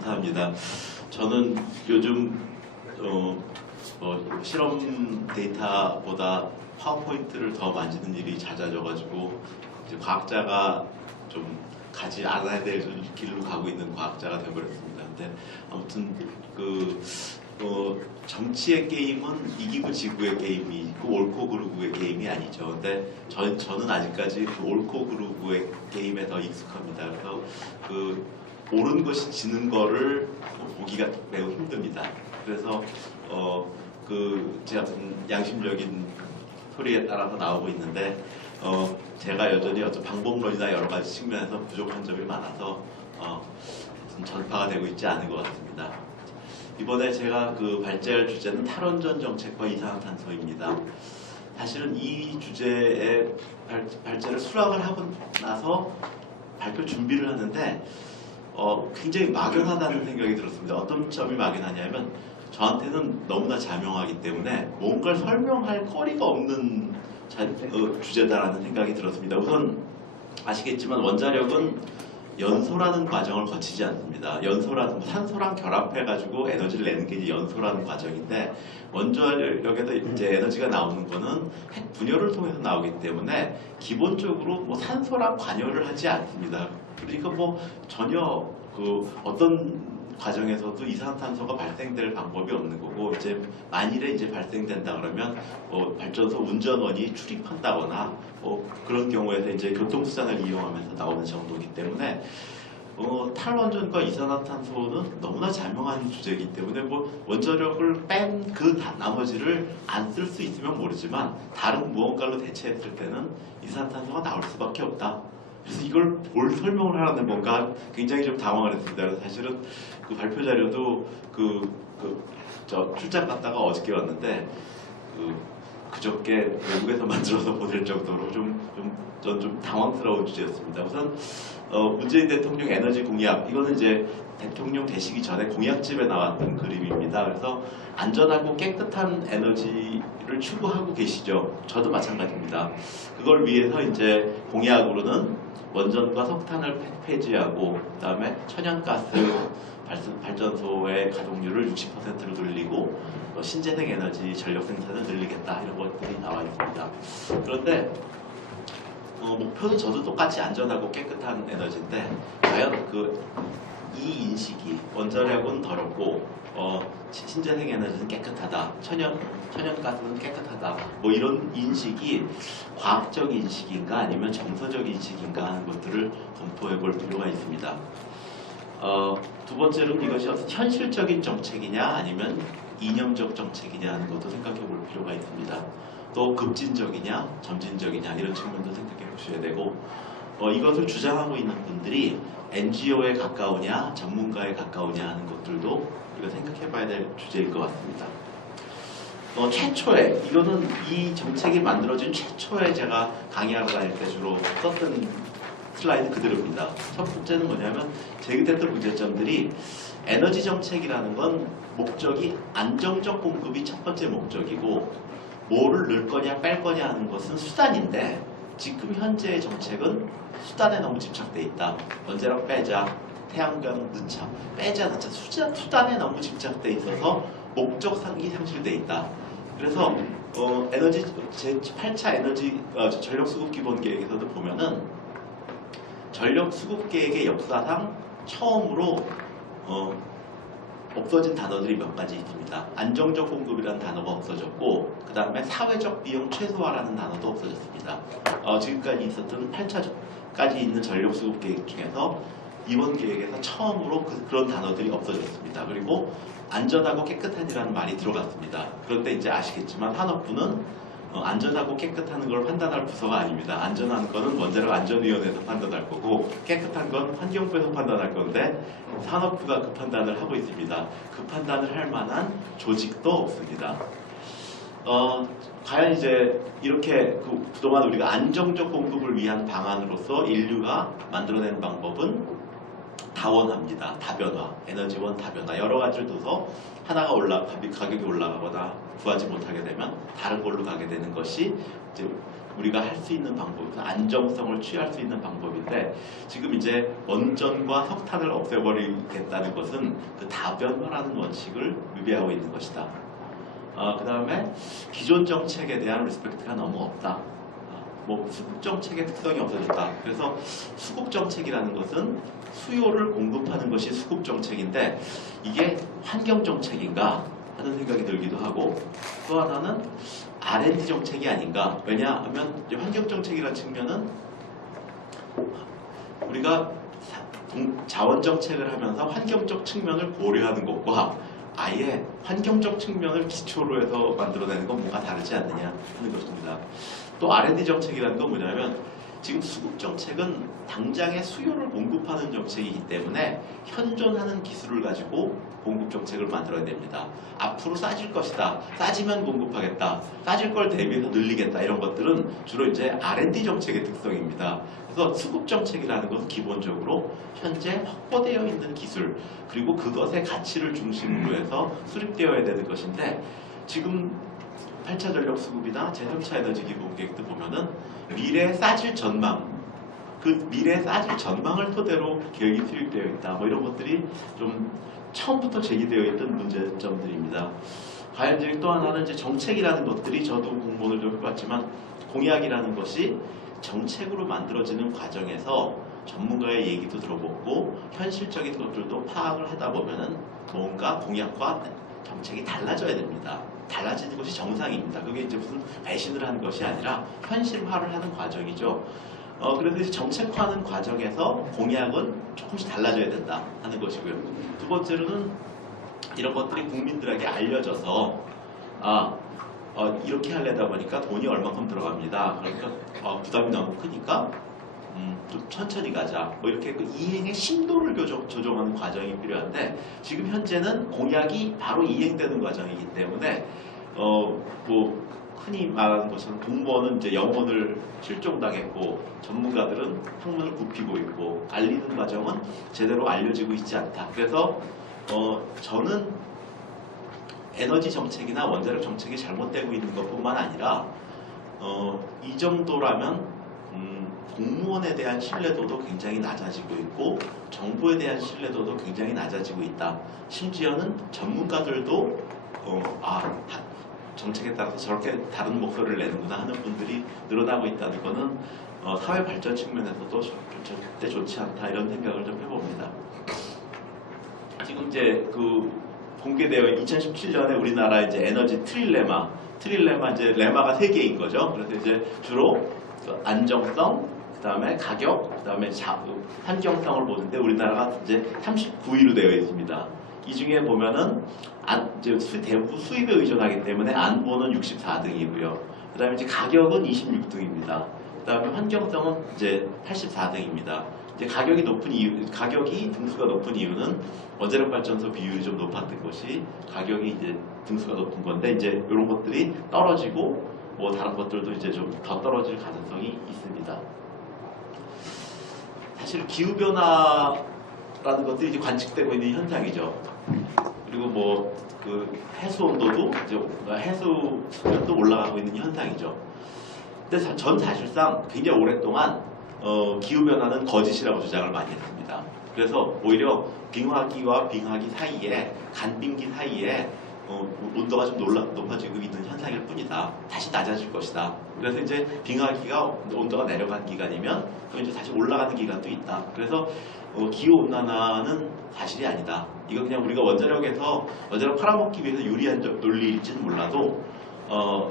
감사합니다. 저는 요즘 실험 데이터보다 파워포인트를 더 만지는 일이 잦아져가지고 이제 과학자가 좀 가지 않아야 될 길로 가고 있는 과학자가 되어버렸습니다. 근데 아무튼 정치의 게임은 이기고 지구의 게임이 있고 옳고 그르고의 게임이 아니죠. 근데 저는 아직까지 그 옳고 그르고의 게임에 더 익숙합니다. 그래서 옳은 것이 지는 거를 보기가 매우 힘듭니다. 그래서 제가 양심적인 소리에 따라서 나오고 있는데 제가 여전히 어떤 방법론이나 여러 가지 측면에서 부족한 점이 많아서 전파가 되고 있지 않은 것 같습니다. 이번에 제가 발제할 주제는 탈원전 정책과 이산화탄소입니다. 사실은 이 주제의 발제를 수락을 하고 나서 발표 준비를 하는데 굉장히 막연하다는 생각이 들었습니다. 어떤 점이 막연하냐면 저한테는 너무나 자명하기 때문에 뭔가를 설명할 거리가 없는 주제다라는 생각이 들었습니다. 우선 아시겠지만 원자력은 연소라는 과정을 거치지 않습니다. 연소라는 산소랑 결합해가지고 에너지를 내는 게 이제 연소라는 과정인데 원자력에도 이제 에너지가 나오는 거는 핵 분열을 통해서 나오기 때문에 기본적으로 뭐 산소랑 관여를 하지 않습니다. 그러니까 뭐 전혀 어떤 과정에서도 이산화탄소가 발생될 방법이 없는 거고 이제 만일에 이제 발생된다 그러면 발전소 운전원이 출입한다거나 그런 경우에서 이제 교통수단을 이용하면서 나오는 정도이기 때문에 탈원전과 이산화탄소는 너무나 자명한 주제이기 때문에 원자력을 뺀 나머지를 안 쓸 수 있으면 모르지만 다른 무언가로 대체했을 때는 이산화탄소가 나올 수밖에 없다. 그래서 이걸 뭘 설명을 하라는 건가 굉장히 좀 당황을 했습니다. 그래서 사실은 발표 자료도 출장 갔다가 어저께 왔는데 그저께 외국에서 만들어서 보낼 정도로 좀 당황스러운 주제였습니다. 우선 문재인 대통령 에너지 공약, 이거는 이제 대통령 되시기 전에 공약집에 나왔던 그림입니다. 그래서 안전하고 깨끗한 에너지를 추구하고 계시죠. 저도 마찬가지입니다. 그걸 위해서 이제 공약으로는 원전과 석탄을 폐지하고 그다음에 천연가스 발전소의 가동률을 60%로 늘리고 신재생 에너지 전력 생산을 늘리겠다 이런 것들이 나와 있습니다. 그런데 목표는 저도 똑같이 안전하고 깨끗한 에너지인데 과연 이 인식이 원자력은 더럽고 신재생 에너지는 깨끗하다, 천연가스는 깨끗하다, 뭐 이런 인식이 과학적 인식인가 아니면 정서적 인식인가 하는 것들을 검토해 볼 필요가 있습니다. 두 번째로는 이것이 어떤 현실적인 정책이냐 아니면 이념적 정책이냐 하는 것도 생각해 볼 필요가 있습니다. 또 급진적이냐 점진적이냐 이런 측면도 생각해 보셔야 되고 이것을 주장하고 있는 분들이 NGO에 가까우냐 전문가에 가까우냐 하는 것들도 우리가 생각해 봐야 될 주제일 것 같습니다. 최초에 이거는 이 정책이 만들어진 최초에 제가 강의하러 다닐 때 주로 썼던 슬라이드 그대로입니다. 첫 번째는 뭐냐면 제기됐던 문제점들이 에너지 정책이라는 건 목적이 안정적 공급이 첫 번째 목적이고 뭐를 넣을 거냐 뺄 거냐 하는 것은 수단인데 지금 현재의 정책은 수단에 너무 집착돼 있다. 원자력 빼자, 태양광 넣자, 빼자 넣자 수단에 너무 집착돼 있어서 목적상이 상실돼 있다. 그래서 에너지 제8차 에너지 전력 수급 기본 계획에서도 보면은 전력 수급 계획의 역사상 처음으로 없어진 단어들이 몇 가지 있습니다. 안정적 공급이라는 단어가 없어졌고 그 다음에 사회적 비용 최소화라는 단어도 없어졌습니다. 지금까지 있었던 8차까지 있는 전력 수급 계획 중에서 이번 계획에서 처음으로 그런 단어들이 없어졌습니다. 그리고 안전하고 깨끗한이라는 말이 들어갔습니다. 그런데 이제 아시겠지만 산업부는 안전하고 깨끗한 걸 판단할 부서가 아닙니다. 안전한 거는 원자력 안전위원회에서 판단할 거고 깨끗한 건 환경부에서 판단할 건데 산업부가 그 판단을 하고 있습니다. 그 판단을 할 만한 조직도 없습니다. 과연 이제 이렇게 그동안 우리가 안정적 공급을 위한 방안으로서 인류가 만들어낸 방법은 다원화입니다. 다변화, 에너지원 다변화 여러 가지를 둬서 하나가 가격이 올라가거나 구하지 못하게 되면 다른 걸로 가게 되는 것이 이제 우리가 할 수 있는 방법, 안정성을 취할 수 있는 방법인데 지금 이제 원전과 석탄을 없애버리겠다는 것은 그 다변화라는 원칙을 위배하고 있는 것이다. 그 다음에 기존 정책에 대한 리스펙트가 너무 없다. 뭐 수급 정책의 특성이 없어졌다. 그래서 수급 정책이라는 것은 수요를 공급하는 것이 수급 정책인데 이게 환경 정책인가 하는 생각이 들기도 하고 또 하나는 R&D 정책이 아닌가. 왜냐하면 환경 정책이라는 측면은 우리가 자원 정책을 하면서 환경적 측면을 고려하는 것과 아예 환경적 측면을 기초로 해서 만들어내는 건 뭔가 다르지 않느냐 하는 것입니다. 또 R&D 정책이라는 건 뭐냐면 지금 수급 정책은 당장의 수요를 공급하는 정책이기 때문에 현존하는 기술을 가지고 공급 정책을 만들어야 됩니다. 앞으로 싸질 것이다. 싸지면 공급하겠다. 싸질 걸 대비해서 늘리겠다. 이런 것들은 주로 이제 R&D 정책의 특성입니다. 그래서 수급 정책이라는 것은 기본적으로 현재 확보되어 있는 기술 그리고 그것의 가치를 중심으로 해서 수립되어야 되는 것인데 지금 8차 전력 수급이나 제3차 에너지 기본 계획도 보면은 미래에 싸질 전망, 그 미래에 싸질 전망을 토대로 계획이 수립되어 있다. 뭐 이런 것들이 좀 처음부터 제기되어 있던 문제점들입니다. 과연 또 하나는 이제 정책이라는 것들이 저도 공부를 좀 해봤지만 공약이라는 것이 정책으로 만들어지는 과정에서 전문가의 얘기도 들어보고 현실적인 것들도 파악을 하다 보면은 뭔가 공약과 정책이 달라져야 됩니다. 달라지는 것이 정상입니다. 그게 이제 무슨 배신을 하는 것이 아니라 현실화를 하는 과정이죠. 그래서 이제 정책화하는 과정에서 공약은 조금씩 달라져야 된다 하는 것이고요. 두 번째로는 이런 것들이 국민들에게 알려져서 이렇게 하려다 보니까 돈이 얼마큼 들어갑니다. 그러니까 부담이 너무 크니까 좀 천천히 가자. 뭐 이렇게 그 이행의 심도를 조정하는 과정이 필요한데 지금 현재는 공약이 바로 이행되는 과정이기 때문에 뭐 흔히 말하는 것처럼 공무원은 이제 영혼을 실종당했고 전문가들은 학문을 굽히고 있고 알리는 과정은 제대로 알려지고 있지 않다. 그래서 저는 에너지 정책이나 원자력 정책이 잘못되고 있는 것뿐만 아니라 이 정도라면 공무원에 대한 신뢰도도 굉장히 낮아지고 있고 정부에 대한 신뢰도도 굉장히 낮아지고 있다. 심지어는 전문가들도 정책에 따라서 저렇게 다른 목소리를 내는구나 하는 분들이 늘어나고 있다는 것은 사회 발전 측면에서도 절대 좋지 않다 이런 생각을 좀 해봅니다. 지금 이제 그 공개되어 2017년에 우리나라 이제 에너지 트릴레마 이제 레마가 3개인 거죠. 그래서 이제 주로 안정성, 그 다음에 가격, 그 다음에 환경성을 보는데 우리나라가 이제 39위로 되어 있습니다. 이 중에 보면은 이제 대부분 수입에 의존하기 때문에 안보는 64등이고요. 그 다음에 이제 가격은 26등입니다. 그 다음에 환경성은 이제 84등입니다. 이제 가격이 등수가 높은 이유는 원자력 발전소 비율이 좀 높았던 것이 가격이 이제 등수가 높은 건데 이제 이런 것들이 떨어지고 뭐 다른 것들도 이제 좀 더 떨어질 가능성이 있습니다. 사실 기후 변화라는 것들이 이제 관측되고 있는 현상이죠. 그리고 뭐 그 해수 온도도 이제 해수 수면도 올라가고 있는 현상이죠. 근데 전 사실상 굉장히 오랫동안 기후 변화는 거짓이라고 주장을 많이 했습니다. 그래서 오히려 빙하기와 빙하기 사이에 간빙기 사이에 온도가 좀 높아지고 있는 현상일 뿐이다. 다시 낮아질 것이다. 그래서 이제 빙하기가 온도가 내려간 기간이면 또 이제 다시 올라가는 기간도 있다. 그래서 기후 온난화는 사실이 아니다. 이거 그냥 우리가 원자력 팔아먹기 위해서 유리한 논리일지는 몰라도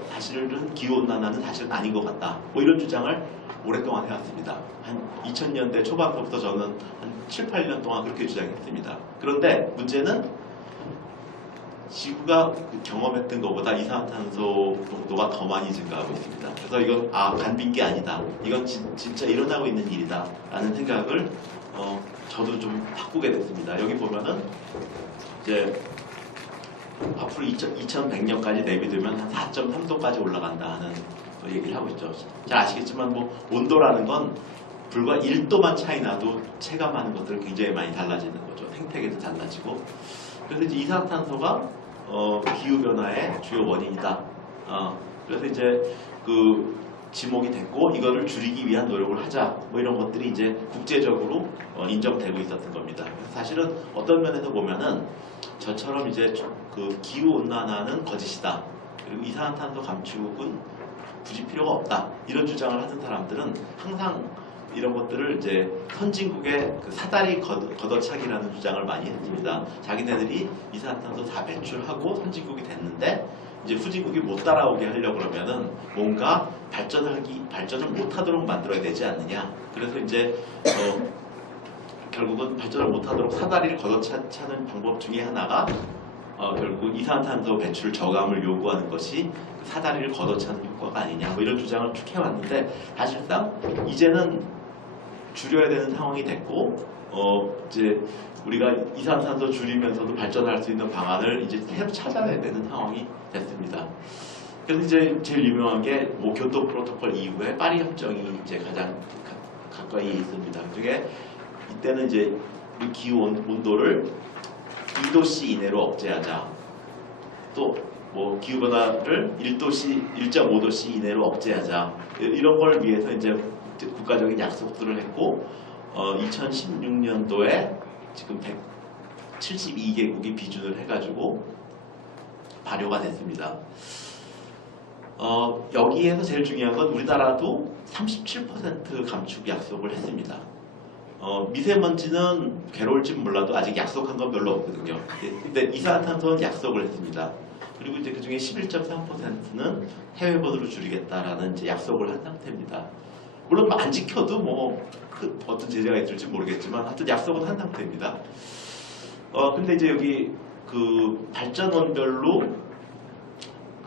사실은 기후 온난화는 사실은 아닌 것 같다. 뭐 이런 주장을 오랫동안 해왔습니다. 한 2000년대 초반부터 저는 한 7, 8년 동안 그렇게 주장했습니다. 그런데 문제는 지구가 경험했던 것보다 이산화탄소 농도가 더 많이 증가하고 있습니다. 그래서 이건 간빙기 아니다. 이건 진짜 일어나고 있는 일이다. 라는 생각을 저도 좀 바꾸게 됐습니다. 여기 보면은 이제 앞으로 2100년까지 내비두면 한 4.3도까지 올라간다 하는 얘기를 하고 있죠. 잘 아시겠지만 뭐 온도라는 건 불과 1도만 차이 나도 체감하는 것들은 굉장히 많이 달라지는 거죠. 생태계도 달라지고. 그래서 이제 이산화탄소가 기후변화의 주요 원인이다. 그래서 이제 그 지목이 됐고 이거를 줄이기 위한 노력을 하자 뭐 이런 것들이 이제 국제적으로 인정되고 있었던 겁니다. 그래서 사실은 어떤 면에서 보면은 저처럼 이제 그 기후 온난화는 거짓이다. 그리고 이산화탄소 감축은 굳이 필요가 없다. 이런 주장을 하는 사람들은 항상 이런 것들을 이제 선진국의 그 사다리 걷어차기라는 주장을 많이 했습니다. 자기네들이 이산화탄소 다 배출하고 선진국이 됐는데 이제 후진국이 못 따라오게 하려고 그러면은 뭔가 발전을 못하도록 만들어야 되지 않느냐. 그래서 이제 결국은 발전을 못하도록 사다리를 걷어차는 방법 중에 하나가 결국 이산화탄소 배출 저감을 요구하는 것이 사다리를 걷어차는 효과가 아니냐. 뭐 이런 주장을 쭉 해왔는데 사실상 이제는 줄여야 되는 상황이 됐고 이제 우리가 이산화탄소 줄이면서도 발전할 수 있는 방안을 이제 새로 찾아내야 되는 상황이 됐습니다. 그래서 이제 제일 유명한 게 뭐 교토 프로토콜 이후에 파리 협정이 이제 가장 가까이에 있습니다. 그중에 이때는 이제 우리 기후 온도를 2도씨 이내로 억제하자. 또 뭐 기후 변화를 1.5도씨 이내로 억제하자. 이런 걸 위해서 이제 국가적인 약속들을 했고 2016년도에 지금 172개국이 비준을 해가지고 발효가 됐습니다. 여기에서 제일 중요한 건 우리나라도 37% 감축 약속을 했습니다. 미세먼지는 괴로울지 몰라도 아직 약속한 건 별로 없거든요. 근데 이산화탄소는 약속을 했습니다. 그리고 이제 그 중에 11.3%는 해외번으로 줄이겠다라는 이제 약속을 한 상태입니다. 물론 안 지켜도 뭐 어떤 제재가 있을지 모르겠지만 하여튼 약속은 한 상태입니다. 근데 이제 여기 그 발전원별로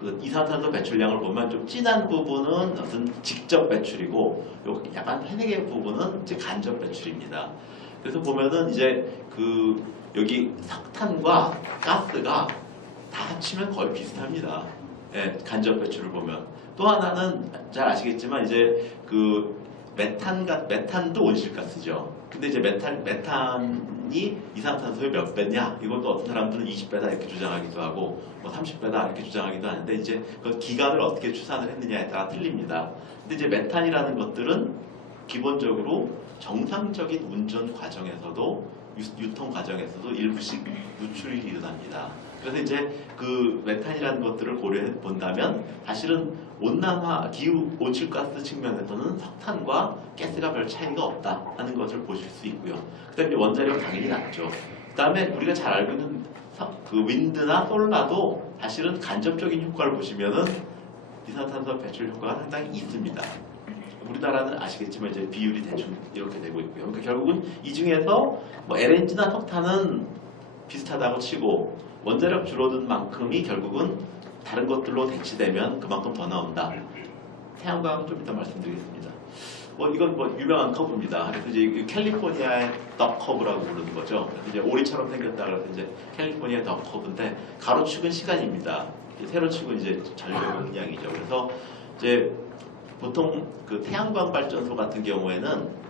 그 이산화탄소 배출량을 보면 좀 진한 부분은 어떤 직접 배출이고 약간 해내게 부분은 이제 간접 배출입니다. 그래서 보면은 이제 그 여기 석탄과 가스가 다 합치면 거의 비슷합니다. 예, 간접 배출을 보면. 또 하나는 잘 아시겠지만 이제 그 메탄도 온실가스죠. 근데 이제 메탄이 이산화탄소의 몇 배냐? 이것도 어떤 사람들은 20배다 이렇게 주장하기도 하고 뭐 30배다 이렇게 주장하기도 하는데 이제 그 기간을 어떻게 추산을 했느냐에 따라 틀립니다. 근데 이제 메탄이라는 것들은 기본적으로 정상적인 운전 과정에서도 유통 과정에서도 일부씩 누출이 일어납니다. 그래서 이제 그 메탄이라는 것들을 고려해 본다면 사실은 온난화, 기후 온실가스 측면에서는 석탄과 가스가 별 차이가 없다 하는 것을 보실 수 있고요. 그다음에 원자력 당연히 낮죠. 그다음에 우리가 잘 알고 있는 그 윈드나 솔라도 사실은 간접적인 효과를 보시면은 이산화탄소 배출 효과가 상당히 있습니다. 우리나라는 아시겠지만 이제 비율이 대충 이렇게 되고 있고요. 그러니까 결국은 이 중에서 뭐 LNG나 석탄은 비슷하다고 치고 원자력 줄어든 만큼이 결국은 다른 것들로 대치되면 그만큼 더 나온다. 태양광은 좀 이따 말씀드리겠습니다. 이건 뭐 유명한 커브입니다. 그래서 이제 캘리포니아의 덕 커브라고 부르는 거죠. 그래서 이제 오리처럼 생겼다 그래서 이제 캘리포니아 덕 커브인데 가로축은 시간입니다. 세로축은 이제 전력 용량이죠. 그래서 이제 보통 그 태양광 발전소 같은 경우에는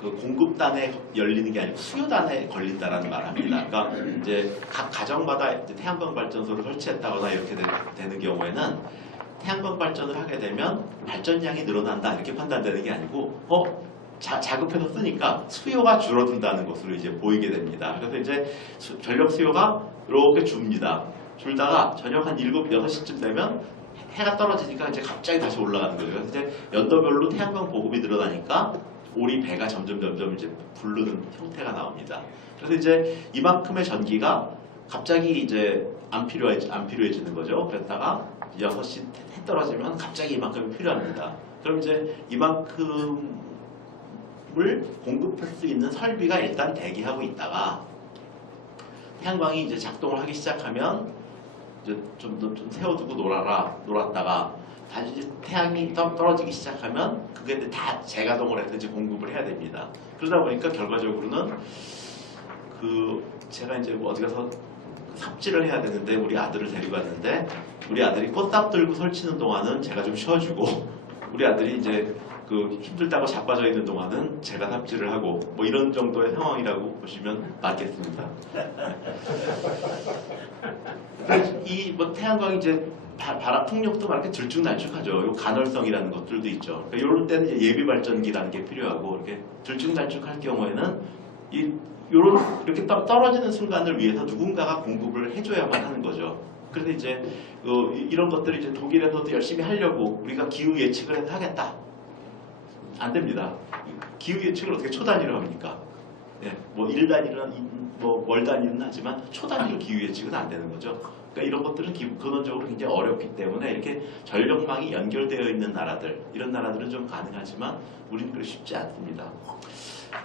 그 공급단에 열리는 게 아니고 수요단에 걸린다라는 말을 합니다. 그러니까 이제 각 가정마다 이제 태양광 발전소를 설치했다거나 이렇게 되는 경우에는 태양광 발전을 하게 되면 발전량이 늘어난다 이렇게 판단되는 게 아니고 자급해서 쓰니까 수요가 줄어든다는 것으로 이제 보이게 됩니다. 그래서 이제 전력 수요가 이렇게 줍니다. 줄다가 저녁 한 7, 6시쯤 되면 해가 떨어지니까 이제 갑자기 다시 올라가는 거죠. 그래서 이제 연도별로 태양광 보급이 늘어나니까 오리 배가 점점 이제 부르는 형태가 나옵니다. 그래서 이제 이만큼의 전기가 갑자기 이제 안 필요해지는 거죠. 그랬다가 6시 해 떨어지면 갑자기 이만큼이 필요합니다. 그럼 이제 이만큼을 공급할 수 있는 설비가 일단 대기하고 있다가 태양광이 이제 작동을 하기 시작하면 이제 좀 세워두고 놀았다가 다시 이제 태양이 떨어지기 시작하면 그게 다 재가동을 해서 이제 공급을 해야 됩니다. 그러다 보니까 결과적으로는 제가 이제 어디 가서 삽질을 해야 되는데 우리 아들을 데리고 갔는데 우리 아들이 꽃삽 들고 설치는 동안은 제가 좀 쉬어주고 우리 아들이 이제 힘들다고 자빠져 있는 동안은 제가 삽질을 하고 뭐 이런 정도의 상황이라고 보시면 맞겠습니다. 이 태양광이 이제 바람 풍력도 막 이렇게 들쭉날쭉하죠. 요 간헐성이라는 것들도 있죠. 그러니까 이럴 때는 이제 예비 발전기라는 게 필요하고 이렇게 들쭉날쭉할 경우에는 요런 이렇게 떨어지는 순간을 위해서 누군가가 공급을 해줘야만 하는 거죠. 그런데 이제 이런 것들을 이제 독일에서도 열심히 하려고 우리가 기후 예측을 해서 하겠다. 안 됩니다. 기후 예측을 어떻게 초 단위로 합니까? 네, 뭐 1단위는 월 단위는 하지만 초 단위로 기후 예측은 안 되는 거죠. 그러니까 이런 것들은 근원적으로 굉장히 어렵기 때문에 이렇게 전력망이 연결되어 있는 나라들, 이런 나라들은 좀 가능하지만 우리는 그렇게 쉽지 않습니다.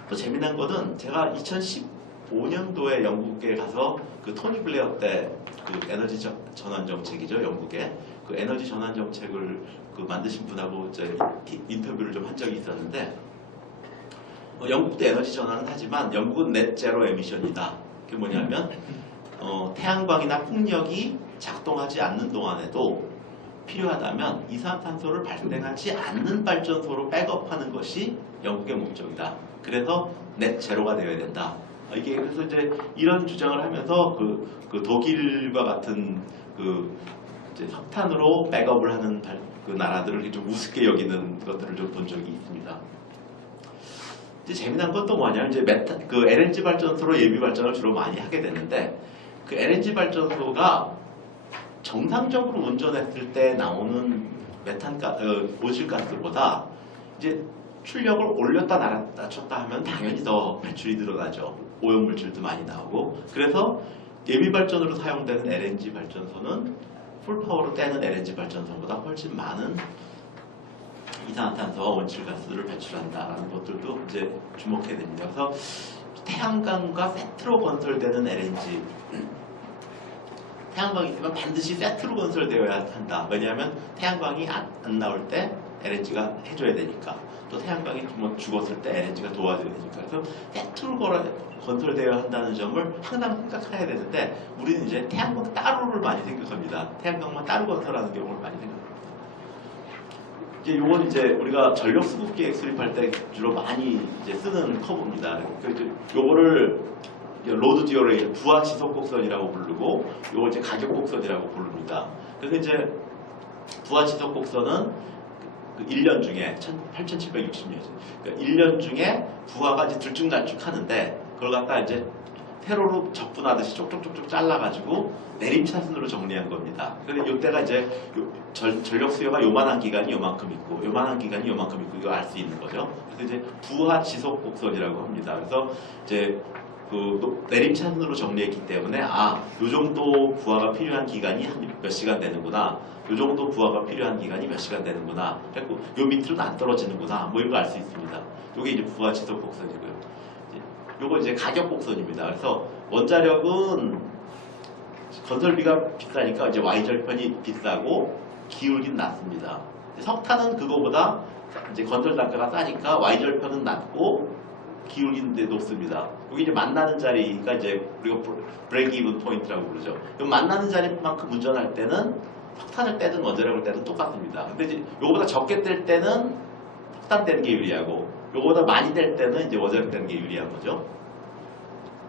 또 재미난 거는 제가 2015년도에 영국에 가서 그 토니 블레어 때 그 에너지 전환 정책이죠, 영국에 그 에너지 전환 정책을 그 만드신 분하고 이제 인터뷰를 좀 한 적이 있었는데, 영국도 에너지 전환은 하지만 영국은 넷 제로 에미션이다. 그게 뭐냐면 태양광이나 풍력이 작동하지 않는 동안에도 필요하다면 이산화탄소를 발생하지 않는 발전소로 백업하는 것이 영국의 목적이다. 그래서 넷 제로가 되어야 된다. 이게 그래서 이제 이런 주장을 하면서 그 독일과 같은 이제 석탄으로 백업을 하는 그 나라들을 좀 우습게 여기는 것들을 좀 본 적이 있습니다. 이제 재미난 건 또 뭐냐면 이제 그 LNG 발전소로 예비 발전을 주로 많이 하게 되는데, 그 LNG 발전소가 정상적으로 운전했을 때 나오는 온실가스보다 이제 출력을 올렸다 낮췄다 하면 당연히 더 배출이 늘어나죠. 오염물질도 많이 나오고. 그래서 예비 발전으로 사용되는 LNG 발전소는 풀파워로 떼는 LNG 발전소보다 훨씬 많은 이산화탄소와 온실가스를 배출한다라는 것들도 이제 주목해야 됩니다. 그래서 태양광과 세트로 건설되는 LNG, 태양광이 있으면 반드시 세트로 건설되어야 한다. 왜냐하면 태양광이 안 나올 때 LNG가 해줘야 되니까, 또 태양광이 죽었을 때 LNG가 도와줘야 되니까. 그래서 세트로 건설되어야 한다는 점을 항상 생각해야 되는데, 우리는 이제 태양광 따로를 많이 생각합니다. 태양광만 따로 건설하는 경우를 많이 생각합니다. 이제 요건 이제 우리가 전력 수급 계획 수립할 때 주로 많이 이제 쓰는 커브입니다. 요거를 로드 디오레이션, 부하 지속 곡선이라고 부르고, 요걸 이제 가격 곡선이라고 부릅니다. 그래서 이제 부하 지속 곡선은 그 1년 중에 8,760년, 그러니까 1년 중에 부하가 이제 들쭉날쭉 하는데, 그걸 갖다 이제 세로로 적분하듯이 쪽쪽쪽쪽 잘라가지고 내림차순으로 정리한 겁니다. 그런데 이때가 이제 전력 수요가 요만한 기간이 요만큼 있고, 요만한 기간이 요만큼 있고, 이거 알 수 있는 거죠. 그래서 이제 부하 지속 곡선이라고 합니다. 그래서 이제 그 내림차순으로 정리했기 때문에 요 정도 부하가 필요한 기간이 몇 시간 되는구나, 요 정도 부하가 필요한 기간이 몇 시간 되는구나, 그리고 요 밑으로는 안 떨어지는구나, 뭐 이런 거 알 수 있습니다. 요게 이제 부하 지속 곡선이고요. 요거 이제 가격 곡선입니다. 그래서 원자력은 건설비가 비싸니까 이제 Y절편이 비싸고 기울기는 낮습니다. 석탄은 그거보다 이제 건설 단가가 싸니까 Y절편은 낮고 기울기는 높습니다. 여기 이제 만나는 자리가 이제 우리가 브레이크 이븐 포인트라고 부르죠. 이 만나는 자리만큼 운전할 때는 석탄을 떼든 원자력을 떼든 똑같습니다. 근데 이제 요거보다 적게 뗄 때는 석탄 떼는 게 유리하고, 요거보다 많이 뗄 때는 이제 원자력 떼는 게 유리한 거죠.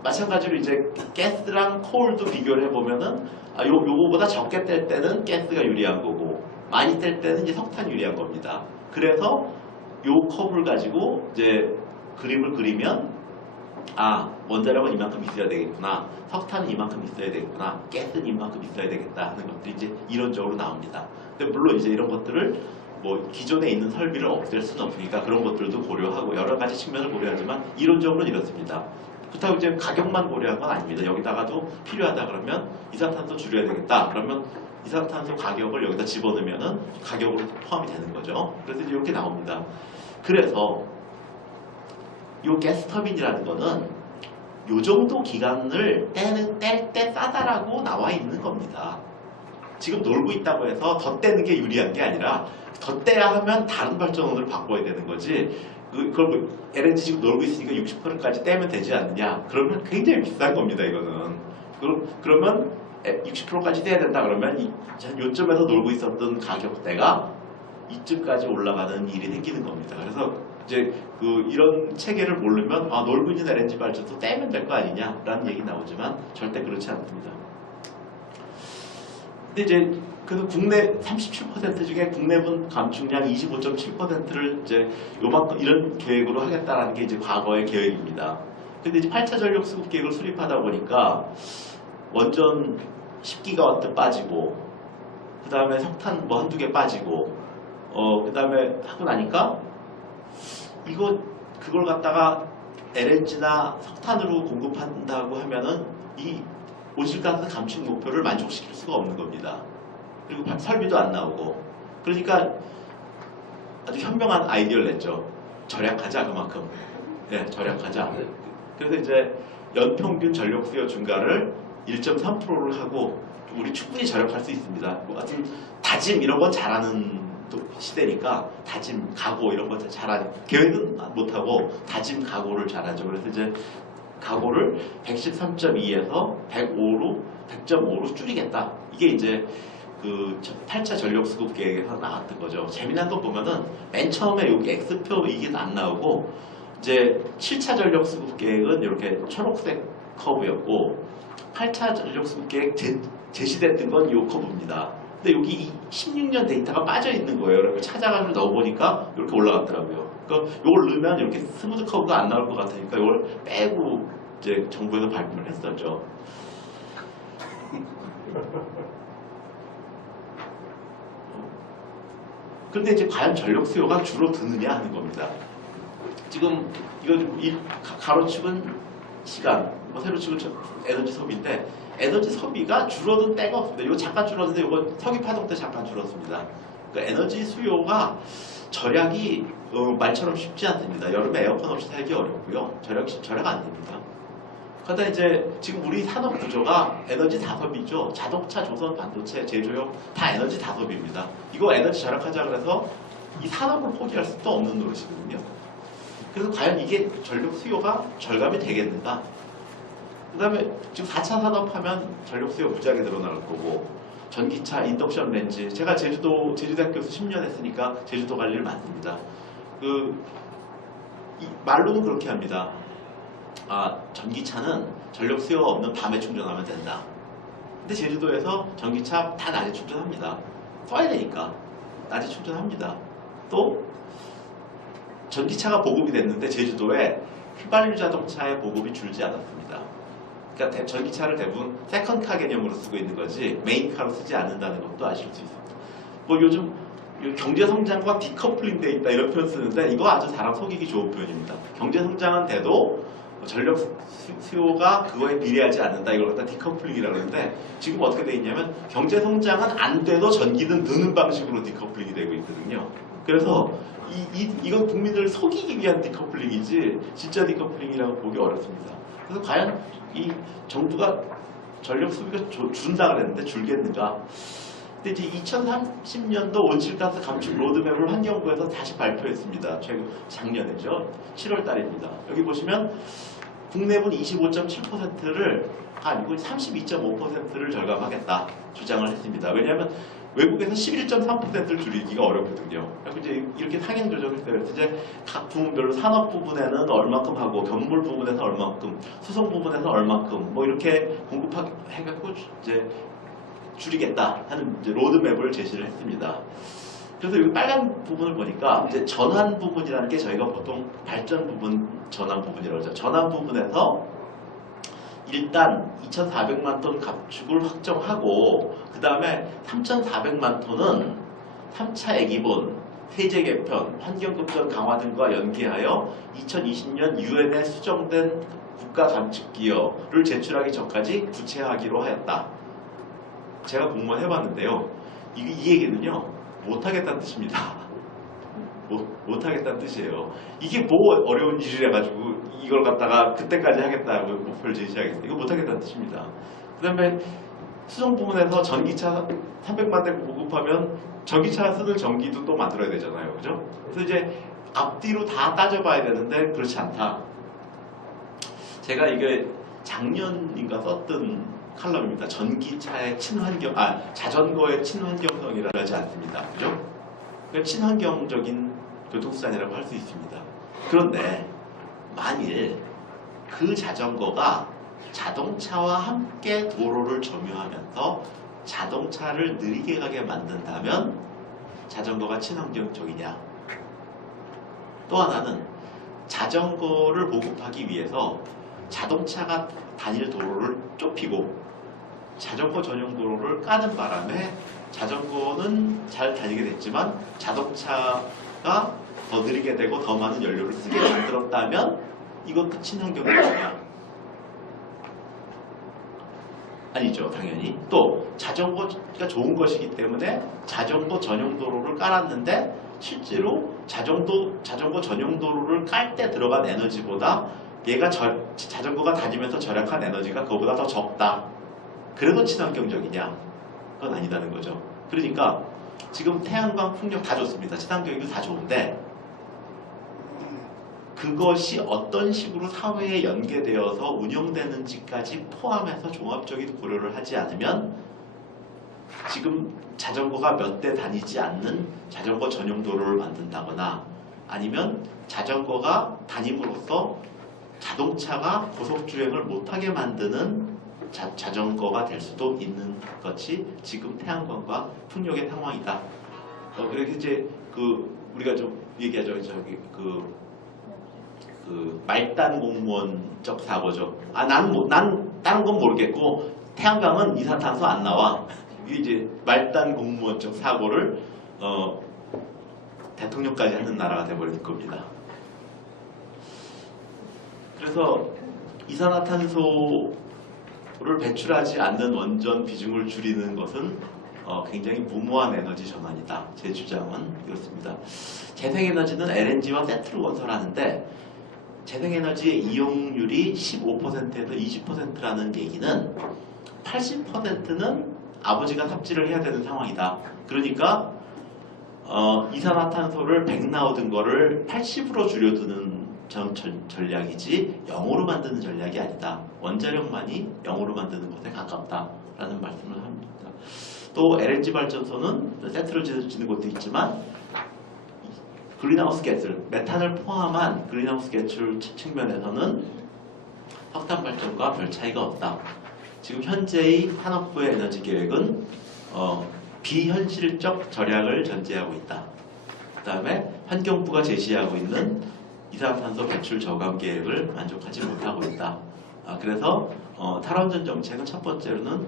마찬가지로 이제 가스랑 콜도 비교를 해보면은 요거보다 적게 뗄 때는 가스가 유리한 거고, 많이 뗄 때는 이제 석탄이 유리한 겁니다. 그래서 요 커브를 가지고 이제 그림을 그리면 원자력은 이만큼 있어야 되겠구나, 석탄은 이만큼 있어야 되겠구나, 가스는 이만큼 있어야 되겠다 하는 것들이 이제 이론적으로 나옵니다. 근데 물론 이제 이런 것들을 뭐 기존에 있는 설비를 없앨 수는 없으니까 그런 것들도 고려하고 여러 가지 측면을 고려하지만 이론적으로는 이렇습니다. 그렇다고 이제 가격만 고려한 건 아닙니다. 여기다가도 필요하다 그러면 이산탄소 줄여야 되겠다 그러면 이산탄소 가격을 여기다 집어넣으면은 가격으로 포함이 되는 거죠. 그래서 이렇게 나옵니다. 그래서 이 가스터빈이라는 거는 요 정도 기간을 뗄 때 싸다라고 나와 있는 겁니다. 지금 놀고 있다고 해서 더 떼는 게 유리한 게 아니라, 더 떼야 하면 다른 발전원으로 바꿔야 되는 거지, 그걸 뭐 LNG 지금 놀고 있으니까 60%까지 떼면 되지 않느냐, 그러면 굉장히 비싼 겁니다. 이거는 그러면 60%까지 떼야 된다 그러면 요점에서 놀고 있었던 가격대가 이쯤까지 올라가는 일이 생기는 겁니다. 그래서 이제 이런 체계를 모르면 놀고 있는 LNG 발전소 떼면 될 거 아니냐라는 얘기 나오지만 절대 그렇지 않습니다. 근데 이제 그래서 국내 37% 중에 국내분 감축량 25.7%를 이제 요만큼 이런 계획으로 하겠다라는 게 이제 과거의 계획입니다. 근데 이제 8차 전력 수급 계획을 수립하다 보니까 원전 10기가와트 빠지고 그 다음에 석탄 뭐 한두 개 빠지고 그 다음에 하고 나니까 그걸 갖다가 LNG나 석탄으로 공급한다고 하면은 이 온실가스 감축 목표를 만족시킬 수가 없는 겁니다. 그리고 설비도 안 나오고 그러니까 아주 현명한 아이디어를 냈죠. 절약하자 그만큼. 네, 절약하자. 그래서 이제 연평균 전력 수요 증가를 1.3%를 하고 우리 충분히 절약할 수 있습니다. 뭐 같은 다짐 이런 건 잘하는 시대니까 다짐, 각오 이런 거 잘하는 계획은 못하고 다짐, 각오를 잘하죠. 그래서 이제 각오를 113.2에서 100.5로 줄이겠다. 이게 이제 그 8차 전력 수급 계획에서 나왔던 거죠. 재미난 거 보면은 맨 처음에 여기 X표 이게 안 나오고 이제 7차 전력 수급 계획은 이렇게 초록색 커브였고 8차 전력 수급 계획 제시됐던 건 이 커브입니다. 근데 여기 16년 데이터가 빠져 있는 거예요. 그래서 찾아가지고 넣어보니까 이렇게 올라갔더라고요. 그러니까 이걸 넣으면 이렇게 스무드 커브가 안 나올 것 같으니까 이걸 빼고 이제 정부에서 발표를 했었죠. 그런데 이제 과연 전력 수요가 줄어드느냐 하는 겁니다. 지금 이거 가로축은 시간, 뭐 세로축은 에너지 소비인데 에너지 소비가 줄어든 때가 없습니다. 이거 잠깐 줄었는데 이거 석유 파동 때 잠깐 줄었습니다. 그러니까 에너지 수요가 절약이 말처럼 쉽지 않습니다. 여름에 에어컨 없이 살기 어렵고요. 절약 안 됩니다. 그러다 이제 지금 우리 산업 구조가 에너지 다섭이죠. 자동차, 조선, 반도체, 제조업 다 에너지 다섭입니다. 이거 에너지 절약하자 그래서 이 산업을 포기할 수도 없는 노릇이거든요. 그래서 과연 이게 전력 수요가 절감이 되겠는가? 그 다음에 지금 4차 산업하면 전력 수요 무지하게 늘어날 거고 전기차, 인덕션 렌즈 제가 제주대학교에서 10년 했으니까 제주도 갈 일 많습니다. 말로는 그렇게 합니다. 전기차는 전력 수요가 없는 밤에 충전하면 된다. 근데 제주도에서 전기차 다 낮에 충전합니다. 써야 되니까 낮에 충전합니다. 또 전기차가 보급이 됐는데 제주도에 휘발유 자동차의 보급이 줄지 않았습니다. 그러니까 전기차를 대부분 세컨카 개념으로 쓰고 있는 거지 메인카로 쓰지 않는다는 것도 아실 수 있습니다. 뭐 요즘 경제성장과 디커플링 돼 있다 이런 표현 쓰는데 이거 아주 사람 속이기 좋은 표현입니다. 경제성장은 돼도 전력 수요가 그거에 비례하지 않는다. 이걸 갖다 디커플링이라고 하는데 지금 어떻게 돼 있냐면 경제성장은 안 돼도 전기는 느는 방식으로 디커플링이 되고 있거든요. 그래서 이건 국민들을 속이기 위한 디커플링이지 진짜 디커플링이라고 보기 어렵습니다. 그래서 과연 이 정부가 전력 수비가 준다 그랬는데 줄겠는가? 근데 이제 2030년도 온실가스 감축 로드맵을 환경부에서 다시 발표했습니다. 작년에죠. 7월 달입니다. 여기 보시면 국내분 25.7%를 아니고 32.5%를 절감하겠다 주장을 했습니다. 왜냐하면 외국에서 11.3%를 줄이기가 어렵거든요. 그래서 이제 이렇게 상향 조정을 했어요. 그래서 이제 각 부문별로 산업 부분에는 얼마큼 하고 견물 부분에서 얼마큼, 수송 부분에서 얼마큼 뭐 이렇게 공급해갖고 이제 줄이겠다 하는 이제 로드맵을 제시를 했습니다. 그래서 여기 빨간 부분을 보니까 이제 전환 부분이라는 게 저희가 보통 발전 부분, 전환 부분이라고 하죠. 전환 부분에서 일단 2,400만 톤 감축을 확정하고 그 다음에 3,400만 톤은 3차 애기본, 세제 개편, 환경급전 강화 등과 연계하여 2020년 유엔에 수정된 국가 감축 기여를 제출하기 전까지 구체화하기로 하였다. 제가 공무원 해봤는데요. 이 얘기는요. 못하겠다는 뜻입니다. 못하겠다는 뜻이에요. 이게 뭐 어려운 일을 해가지고 이걸 갖다가 그때까지 하겠다고 목표를 제시하겠다. 이거 못하겠다는 뜻입니다. 그 다음에 수송 부분에서 전기차 300만 대 보급하면 전기차 쓰는 전기도 또 만들어야 되잖아요. 그죠? 그래서 이제 앞뒤로 다 따져봐야 되는데 그렇지 않다. 제가 이게 작년인가 썼던 칼럼입니다. 전기차의 자전거의 친환경성이라고 하지 않습니다. 그죠? 친환경적인 교통수단이라고 할 수 있습니다. 그런데 만일 그 자전거가 자동차와 함께 도로를 점유하면서 자동차를 느리게 가게 만든다면 자전거가 친환경적이냐? 또 하나는 자전거를 보급하기 위해서 자동차가 다닐 도로를 좁히고 자전거 전용 도로를 까는 바람에 자전거는 잘 다니게 됐지만 자동차가 더 느리게 되고 더 많은 연료를 쓰게 만들었다면 이것도 친환경이냐? 아니죠, 당연히. 또 자전거가 좋은 것이기 때문에 자전거 전용 도로를 깔았는데 실제로 자전거 전용 도로를 깔 때 들어간 에너지보다 얘가 자전거가 다니면서 절약한 에너지가 그거보다 더 적다. 그래도 친환경적이냐? 그건 아니다는 거죠. 그러니까 지금 태양광, 풍력 다 좋습니다. 친환경이고 다 좋은데 그것이 어떤 식으로 사회에 연계되어서 운영되는지까지 포함해서 종합적인 고려를 하지 않으면 지금 자전거가 몇 대 다니지 않는 자전거 전용 도로를 만든다거나 아니면 자전거가 다님으로써 자동차가 고속주행을 못하게 만드는 자전거가 될 수도 있는 것이 지금 태양광과 풍력의 상황이다. 그래서 이제 우리가 좀 얘기하죠. 그 말단 공무원적 사고죠. 난 다른 건 모르겠고 태양광은 이산탄소 안 나와. 이게 이제 말단 공무원적 사고를 대통령까지 하는 나라가 돼버릴 겁니다. 그래서 이산화탄소를 배출하지 않는 원전 비중을 줄이는 것은 굉장히 무모한 에너지 전환이다. 제 주장은 이렇습니다. 재생에너지는 LNG와 세트로 건설하는데 재생에너지의 이용률이 15%에서 20%라는 얘기는 80%는 아버지가 삽질을 해야 되는 상황이다. 그러니까 이산화탄소를 100 나오던 거를 80으로 줄여두는 전략이지 0으로 만드는 전략이 아니다. 원자력만이 0으로 만드는 것에 가깝다라는 말씀을 합니다. 또 LNG 발전소는 세트로 짓는 것도 있지만 그린하우스 가스, 메탄을 포함한 그린하우스 가스 측면에서는 석탄 발전과 별 차이가 없다. 지금 현재의 산업부의 에너지 계획은 비현실적 절약을 전제하고 있다. 그 다음에 환경부가 제시하고 있는 이산화탄소 배출 저감 계획을 만족하지 못하고 있다. 그래서 탈원전 정책은 첫 번째로는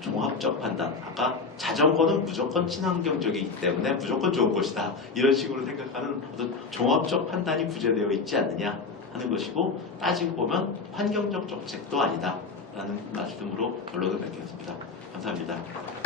종합적 판단. 아까 자전거는 무조건 친환경적이기 때문에 무조건 좋은 것이다. 이런 식으로 생각하는 어떤 종합적 판단이 부재되어 있지 않느냐 하는 것이고 따지고 보면 환경적 정책도 아니다. 라는 말씀으로 결론을 맺겠습니다. 감사합니다.